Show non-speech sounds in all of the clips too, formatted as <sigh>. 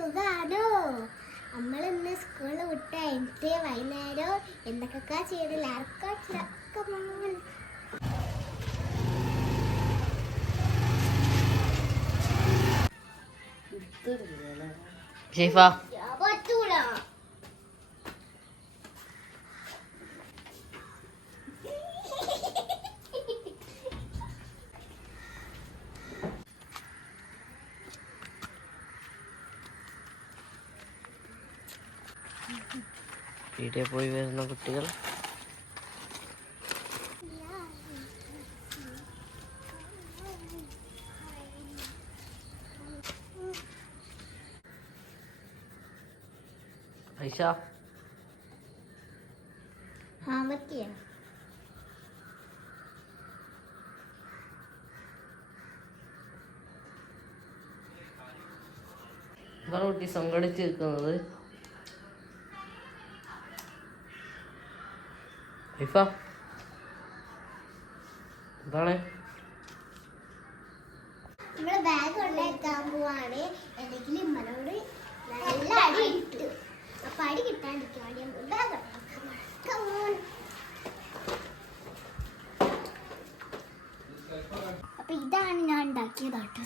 സുഖാണോ? നമ്മൾ ഇന്ന് സ്കൂളിൽ വിട്ട എനിക്ക് വൈകുന്നേരം? എന്തൊക്കെ ചെയ്തില്ല ആർക്കും ഷെയ്ഫ. വീട്ടിൽ പോയി വരുന്ന കുട്ടികൾ. ഐഷ. കുട്ടി സംഘടിച്ച് ഐഫ എന്താണ്? നമ്മൾ ബാഗ് കൊണ്ടേക്കാൻ പോവാണ്. അല്ലെങ്കിൽ ഇമ്മനോട് അടി ഇട്ടു അപ്പൊ അടി കിട്ടാണ്ടിരിക്കാൻ അടി ബാഗ്. അപ്പൊ ഇതാണ് ഞാൻ ഉണ്ടാക്കിയത് കേട്ടോ.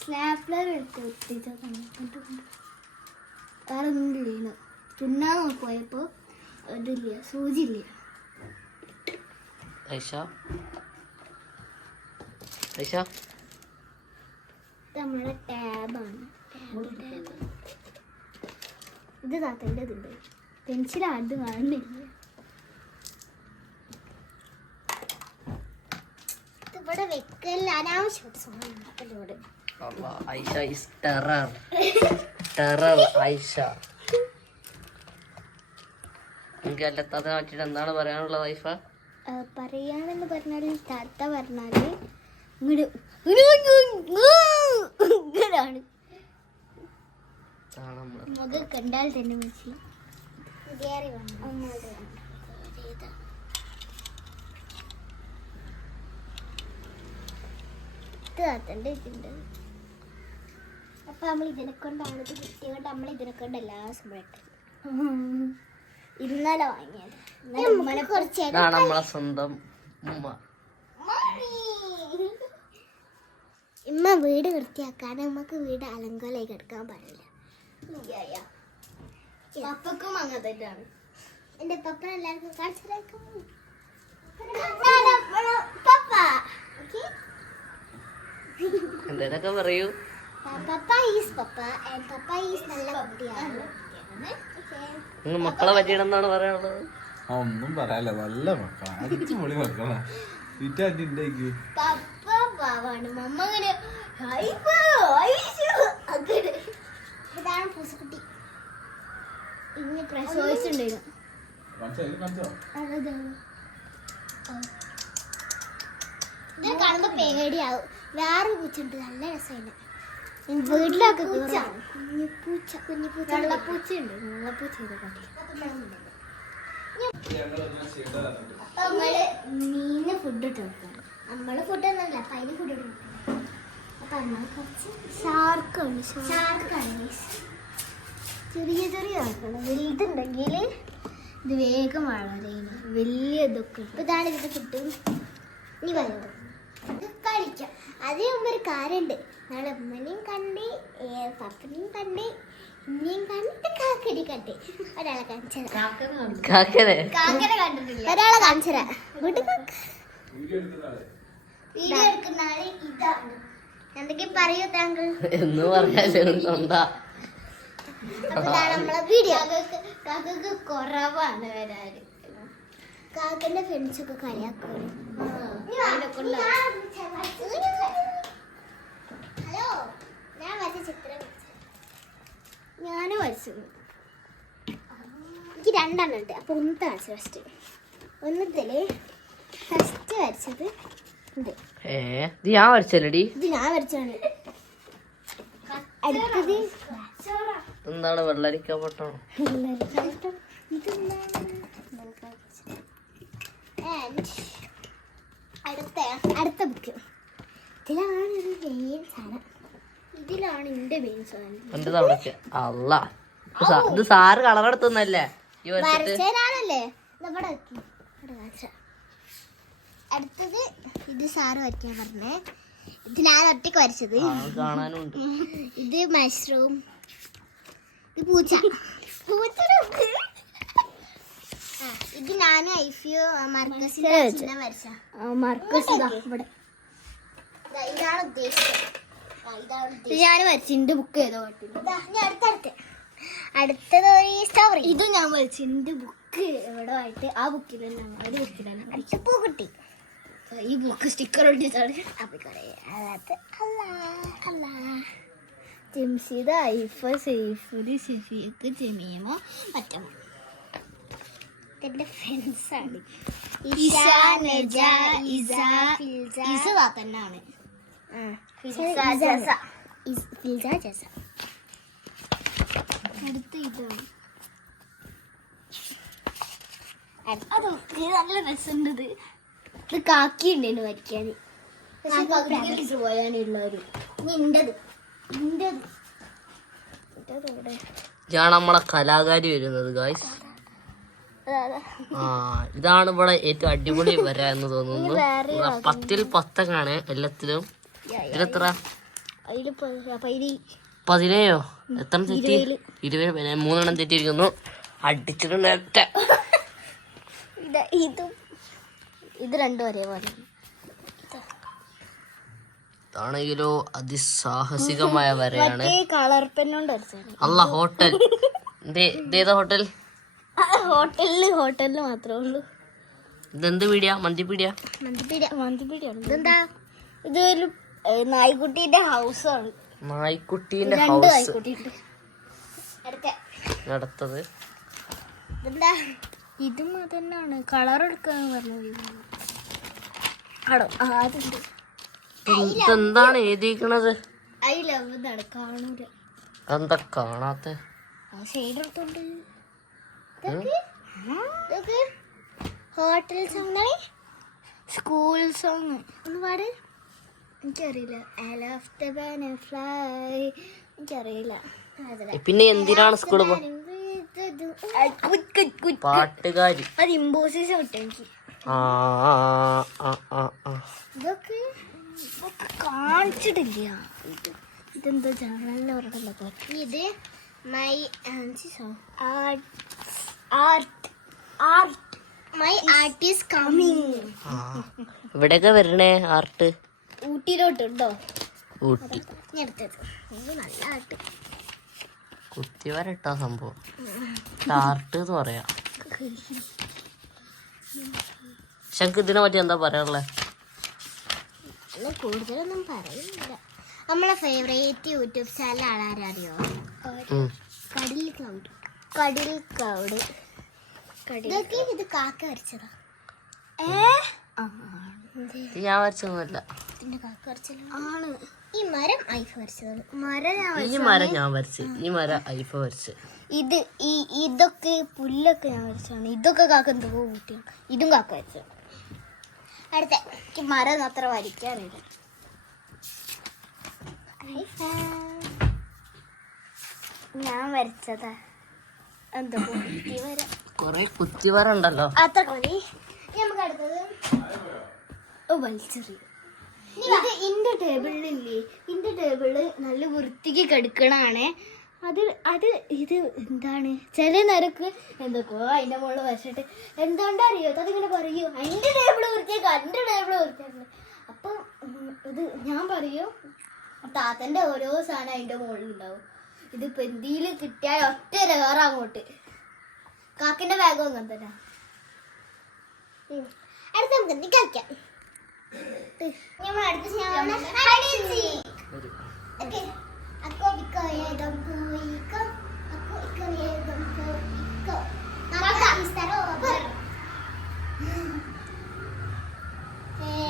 സ്ലാപ്ലർ എടുത്ത് ഒട്ടിച്ചത് വേറെ ഒന്നുമില്ല തുന്നാൻ പോയപ്പോ ഇതില്ല സൂചി ഇല്ല ഐഷ. ഐഷ. നമ്മുടെ ടാബാണ് ടാബ് ഇത് താത്തന്റെ ഇതുണ്ട് പെൻസിൽ അത് കാണുന്നില്ല. ഇവിടെ വെക്കല്ല. അനാവശ്യമായിട്ട് സാധനം ഉണ്ടാക്കലോട് അല്ലാ, Aisha is terror terror Aisha. എനിക്ക് അല്ലെത്താതെ പറ്റിയിട്ട് എന്താണ് പറയാനുള്ളത് ഐഫ പറയാനെന്ന് പറഞ്ഞാൽ താത്ത പറഞ്ഞാൽ ഇങ്ങോട്ട് മുഖം കണ്ടാൽ തന്നെ മനസ്സിലാവും. താത്തന്റെ ഇതുണ്ട്. അപ്പൊ നമ്മൾ ഇതിനെ കൊണ്ടാണ് ഇത് കിട്ടിയത് നമ്മൾ ഇതിനെ കൊണ്ട് എല്ലാ സമയത്തും ഇന്നലെ വാങ്ങിയത്. ഇന്നലെ കുറച്ച് ഇതാണ് നമ്മളെ സ്വന്തം ഉമ്മ. ഇമ്മ വീട് വൃത്തിയാക്കാൻ നമുക്ക് വീട് അലങ്കോലേക്ക് എടുക്കാൻ പറയില്ല പപ്പക്കും അങ്ങനെ തന്നെയാണ്. എന്റെ പപ്പ എല്ലാവർക്കും Okay? എന്തേലൊക്കെ പറയൂ. Papa is papa. and papa is നല്ല കുട്ടിയാണ്. നിങ്ങൾ മക്കളെ പറ്റിയിട്ട് പറയാനുള്ളത്? ഒന്നും പറയാല്ല നല്ല മക്കളാ. അടിച്ചുപൊളി മക്കളാ. വിറ്റാ ഉണ്ടാക്കി പപ്പ പാവാണ്. മമ്മ അങ്ങനെ ഹൈപ്പോ, ഹൈഷോ, അങ്ങനെ. ഇതാണ് പൂസക്കുട്ടി ഇനി പ്രസവിച്ചിട്ടുണ്ടായിരുന്നു ഇത് കാണുമ്പോ പേടിയാവും. വേറെ പൂച്ചുണ്ട് നല്ല രസമുണ്ട് വീട്ടിലൊക്കെ കുഞ്ഞിപ്പൂച്ച കുഞ്ഞിപ്പൂച്ച. വെള്ളപ്പൂച്ച ഉണ്ട് വെള്ളപ്പൂച്ച നമ്മൾ മീന് ഫുഡ് ഇട്ട് വെക്കാം. നമ്മൾ ഫുഡ് ഒന്നല്ല അപ്പൊ അതിന് ഫുഡ് ഇട്ട് അപ്പൊ നമ്മൾ കുറച്ച് ഷാർക്കാണ് ഷാർക്കാണ് ചെറിയ ചെറിയ ആക്കണം വലുതുണ്ടെങ്കിൽ ഇത് വേഗം വളരെ വലിയ ഇതൊക്കെ ഇപ്പൊ ഇതാണ് ഇതിന്റെ ഫുഡ് ഇനി വലുത്. ഇത് കഴിക്കാം അതേ മുമ്പ് ഒരു കാര്യമുണ്ട് നാളെ ഉമ്മനെയും കണ്ട് പപ്പനെയും കണ്ട് ഇനിയും കണ്ടിട്ട് കാക്കടി കണ്ട്. ഒരാളെ കാണിച്ചത് കാക്കനെ? കാക്കനെ കണ്ടിട്ടില്ല. ഒരാളെ കാണിച്ചരാ വീട്ടിൽ വീഡിയോ എടുക്കുന്ന ആൾ ഇതാണ്. എന്തൊക്കെ പറയൂ താങ്കൾ? എന്ന് ഇതാണ് നമ്മളെ വീഡിയോ. കാക്കക്ക് കുറവാണ് വരാറ് കാക്കന്റെ ഫ്രണ്ട്സ് ഒക്കെ കളിയാക്കും. ഞാൻ വരച്ച എനിക്ക് രണ്ടെണ്ണം ഉണ്ട് അപ്പൊ ഒന്നത്തെ വരച്ചു ഫസ്റ്റ് ഒന്നത്തിൽ ഫസ്റ്റ് വരച്ചത് ഏ ഇത് ഞാൻ വരച്ചല്ലടി ഇത് ഞാൻ വരച്ചാണ് അടുത്തത് എന്താണ് വെള്ളരിക്ക പൊട്ടണോ. അടുത്ത അടുത്ത ബുക്ക് ഇതിലാണ് ഒരു മെയിൻ സാധനം. ഇതിലാണ് എന്റെ മെയിൻ സാധനം. എന്റെ തവണക്ക്? അല്ല ഇത് സാറ് ഈ വരച്ചിട്ട്? വരച്ചേരാണല്ലേ നമ്മുടെ അടുത്തത് ഇത് സാറ് വരയ്ക്കാൻ പറഞ്ഞേ. ഇത് ഞാൻ ഒറ്റയ്ക്ക് വരച്ചത്. ഇത് മഷ്റൂം ഇത് പൂച്ച. ഇത് ഞാൻ ഐഫിയോ മർക്കസിന്റെ ചിഹ്നം വരച്ച മർക്കസ് ഇവിടെ. ദാ ഇതാണ് ഉദ്ദേശിച്ചത്. ആ, ഇതാണ് ഉദ്ദേശിച്ചത്. ഞാൻ വരച്ചു എന്റെ ബുക്ക് ഏതോ അടുത്തടുത്ത്. അടുത്തത് ഒരു സ്റ്റോറി ഇത് ഞാൻ വരച്ചു എന്റെ ബുക്ക് എവിടെ ആയിട്ട്? ആ ബുക്കിൽ തന്നെ ഒരു ബുക്കിലാണ് അടുത്ത പൂക്കുട്ടി. ഈ ബുക്ക് സ്റ്റിക്കർ ഒട്ടിച്ചാണ് ജംഷിദ് ഐഫ സൈഫുദ് ഷഫീഖ് ജമീമ മറ്റമ്മ. എന്റെ ഫ്രണ്ട്സ് ആണ്. ഇഷ നജ ഇസ ഇസ തന്നെയാണ് ഫിൽസ ജസ. ഇസ്- ഫിൽസ ജസ. അടുത്ത ഇതാണ് അതൊക്കെ നല്ല രസമുണ്ട് ഇത്. ഇത് കാക്കി ഉണ്ടെന്ന് വരയ്ക്കാൻ. പക്ഷെ പകുതിയിൽ പോയാനുള്ള ഒരു നിന്റത് ഇതാണ് നമ്മളെ കലാകാരി വരുന്നത് ഗായ്സ് ആ ഇതാണ് ഇവിടെ ഏറ്റവും അടിപൊളി വര എന്ന് തോന്നുന്നു. പത്തിൽ പത്തക്കാണ് എല്ലാത്തിലും. ഇതിലെത്ര? പതിനേഴോ. എത്ര തെറ്റി? ഇരുപത് മൂന്നെണ്ണം തെറ്റിയിരിക്കുന്നു. അടിച്ചിട്ടുണ്ട് ഒറ്റ. <laughs> ഇത് രണ്ടും ഒരേപോലെ. ഇതാണെങ്കിലോ അതിസാഹസികമായ വരയാണ്. അല്ല ഹോട്ടൽ. ഹോട്ടൽ? ഹോട്ടലിൽ ഹോട്ടലിൽ മാത്രമേ ഉള്ളൂ. ഇതെന്ത് പീടിയ? മന്തി പീടിയ മന്തിപ്പീടിയ മന്തിപ്പീടിയാണ് ഇതെന്താ? ഇതൊരു നായ്ക്കുട്ടീന്റെ ഹൗസാണ്. നായ്ക്കുട്ടീന്റെ രണ്ട് ഹൗസ്. നായ്ക്കുട്ടിയുണ്ട് അടുത്ത നടത്തത്. ഇതെന്താ? ഇതും അതന്നെയാണ് കളർ എടുക്കാന്ന് പറഞ്ഞത് ആടോ ആ അതുണ്ട്. ഇതെന്താണ് എഴുതിയിരിക്കണത്? ഐ ലവ് എന്നാണ് കാണൂല. അതെന്താ കാണാത്ത? ആ ഷെയ്ഡ് എടുത്തോണ്ട്. ഹോട്ടൽ സോങ് സ്കൂൾ സോങ് ഒന്ന് പാട്. എനിക്കറിയില്ല. ഐ ലവ് ദ ബട്ടർഫ്ലൈ എനിക്കറിയില്ല. പിന്നെ എന്തിനാണ് സ്കൂളിൽ. പാട്ടുകാരി. അത് ഇമ്പോസിസ് കിട്ടും എനിക്ക്. ഇതൊക്കെ ഇതൊക്കെ കാണിച്ചിട്ടില്ല. ഇത് ഇതെന്തോ ജനറലിന് പറഞ്ഞല്ലോ ഇത് my art, art, art my artist is coming. ഇവിടെയൊക്കെ വരണേ ആർട്ട് ഊട്ടിയിലോട്ടുണ്ടോ? ഊട്ടി. അടുത്തത് ഇത് നല്ല ആർട്ട് കുത്തി വരട്ടാ സംഭവം. ആർട്ട് എന്ന് പറയാം. പക്ഷെ എനിക്ക് ഇതിനെ പറ്റി എന്താ പറയാനുള്ളത് അല്ല കൂടുതലൊന്നും പറയുന്നില്ല നമ്മളെ ഫേവറേറ്റ് യൂട്യൂബ് ചാനൽ ആളാരറിയോ കടിൽ ക്ലൗഡ്. കടിൽ ക്ലൗഡ്. ഇതൊക്കെ ഇത് കാക്ക വരച്ചതാ. ഞാൻ വരച്ചൊന്നുമല്ല. ആണ്. ഈ മരം ഐഫ് വരച്ചതാണ്. മരം ഞാൻ ഈ മരം ഞാൻ വരച്ച്. ഈ മരം ഐഫ വരച്ച്. ഇത് ഈ ഇതൊക്കെ പുല്ലൊക്കെ ഞാൻ വരച്ചതാണ്. ഇതൊക്കെ കാക്ക എന്തോ കൂട്ടിയാണ് ഇതും കാക്ക വരച്ചു അടുത്ത മരം അത്ര വരയ്ക്കാറില്ല. ഞാൻ വരച്ചതാ എന്തോ കുത്തി വര. കൊറേ കുത്തിവര ഉണ്ടല്ലോ അത്ര കൊറേ ഇനി നമുക്ക് അടുത്തത്. ഓ വലിച്ചെറിയും. ഇത് ഇന്റെ ടേബിളിലില്ലേ? ഇന്റെ ടേബിൾ നല്ല വൃത്തിക്ക് കെടുക്കണാണ്. അത് അത് ഇത് എന്താണ്? ചില നേരക്ക് എന്തൊക്കെയോ അതിന്റെ മുകളിൽ വെച്ചിട്ട് എന്തുകൊണ്ടാ അറിയോ? അതിങ്ങനെ പറയൂ. അതിന്റെ ടേബിൾ വൃത്തിയാക്കുക എന്റെ ടേബിൾ വൃത്തിയാക്കുക അപ്പം ഇത് ഞാൻ പറയൂ താത്തന്റെ ഓരോ സാധനം അതിന്റെ മുകളിൽ ഉണ്ടാവും ഇത് പെന്തിയിൽ കിട്ടിയാൽ ഒറ്റ വേറെ അങ്ങോട്ട്. കാക്കിന്റെ ബാഗും അങ്ങനെ തന്നെ. അടുത്ത നമുക്ക് എന്ത് കളിക്കാം? അടുത്ത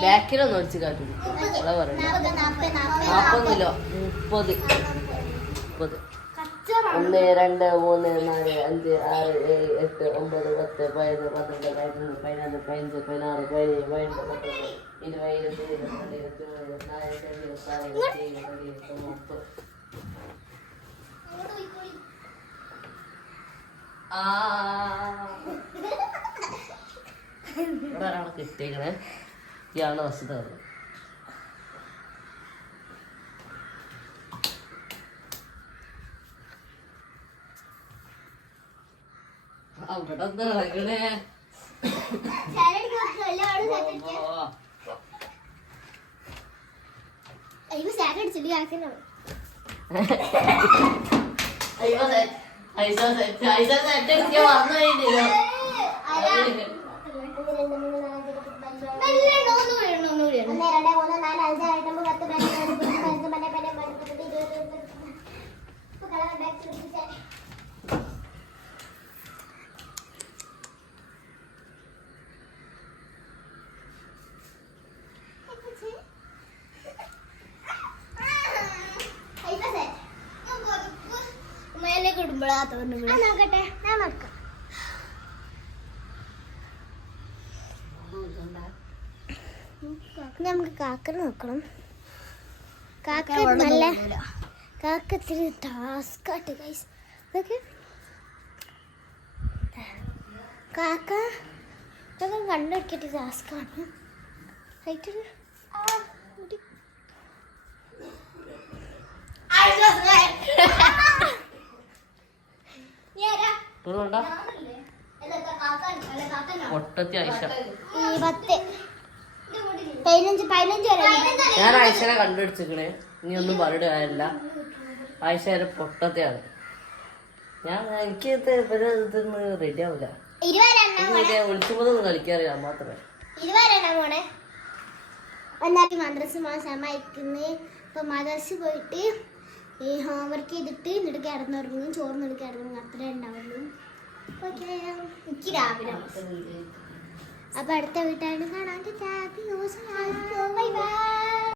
ബാക്കിലൊന്ന് ഒടിച്ച് കാട്ടും ഇവിടെ പറയണം നാൽപ്പത് കിലോ മുപ്പത് മുപ്പത് ഒന്ന് രണ്ട് മൂന്ന് നാല് അഞ്ച് ആറ് ഏഴ് എട്ട് ഒമ്പത് പത്ത് പതിനൊന്ന് പന്ത്രണ്ട് പതിനൊന്ന് പതിനാല് പതിനഞ്ച് പതിനാറ് പതിനേഴ് പതിനെട്ട് പത്തൊമ്പത് ഇരുപത് ഇരുപത്തി ഇരുപത്തിരണ്ട് ഇരുപത്തിമൂന്ന് ഇരുപത്തിനാല് ഇരുപത്തഞ്ച് ഇരുപത്താറ് ഇരുപത്തേഴ് ഇരുപത്തെട്ട് ഇരുപത്തൊമ്പത് മുപ്പത് ആ ഇവിടെ ഒരാളെ കിട്ടിയേക്കണേ ഇയാണ് വസ്തുത അവിടെ എന്താ നടക്കണേ അയ്യോ സാഗ് അടിച്ചിട്ട് ആക്കണം അയ്യോ. ഐസ set. ഐസ set എനിക്ക് വന്നു പോയിട്ടില്ല. ഒന്ന് രണ്ട് മൂന്ന് നാല് അഞ്ച് ആറ് എട്ട് ഒമ്പത് പത്ത് പതിനൊന്ന് പതിമൂന്ന് പതിനാല് പതിനഞ്ച് പതിനാറ് പതിനേഴ് ഇരുപത് ഇരുപത്തൊന്ന് ഇപ്പൊ കളർ ബാക്ക് പിടിച്ചാൽ മേലെ കുടുംബളാ തോന്നുന്നു നോക്കട്ടെ ഞാൻ നോക്കാം. നമുക്ക് കാക്ക നോക്കണം. കാക്ക നല്ല കാക്ക ഇത്തിരി ടാസ്ക് ആട്ട് ഗൈസ് കാക്ക ഇതൊക്കെ കണ്ടുപിടിക്കട്ടെ ടാസ്ക് ആണ് ആയിട്ട് ഇതുകൊണ്ടാ ഒട്ടത്തി ആയിഷ ഈ പത്ത് പതിനഞ്ച് പതിനഞ്ച് വരെ. ഞാൻ ആയിഷനെ കണ്ടുപിടിച്ചിക്കണേ ഇനി ഒന്നും പറയുകയല്ല കാര്യമില്ല. ആയിഷ ഒരു പൊട്ടത്തെയാണ്. ഞാൻ എനിക്ക് ഇവർ ഇതൊന്നും റെഡി ആവില്ല ഒളിച്ചുമ്പോഴൊന്നും കളിക്കാറില്ല മാത്രമേ. ഒന്നാക്കി മദ്രസ് സമയക്കുന്ന ഇപ്പൊ മദ്രസ് പോയിട്ട് ഈ ഹോംവർക്ക് ചെയ്തിട്ട് എന്നിട്ട് കിടന്നുറങ്ങും ചോറിന് എടുത്ത് കിടന്നുറങ്ങും അത്രേ ഉണ്ടാവുള്ളൂ ഓക്കെ എനിക്ക് രാവിലെ അപ്പൊ അടുത്ത വീട്ടാണ് കാണാൻ.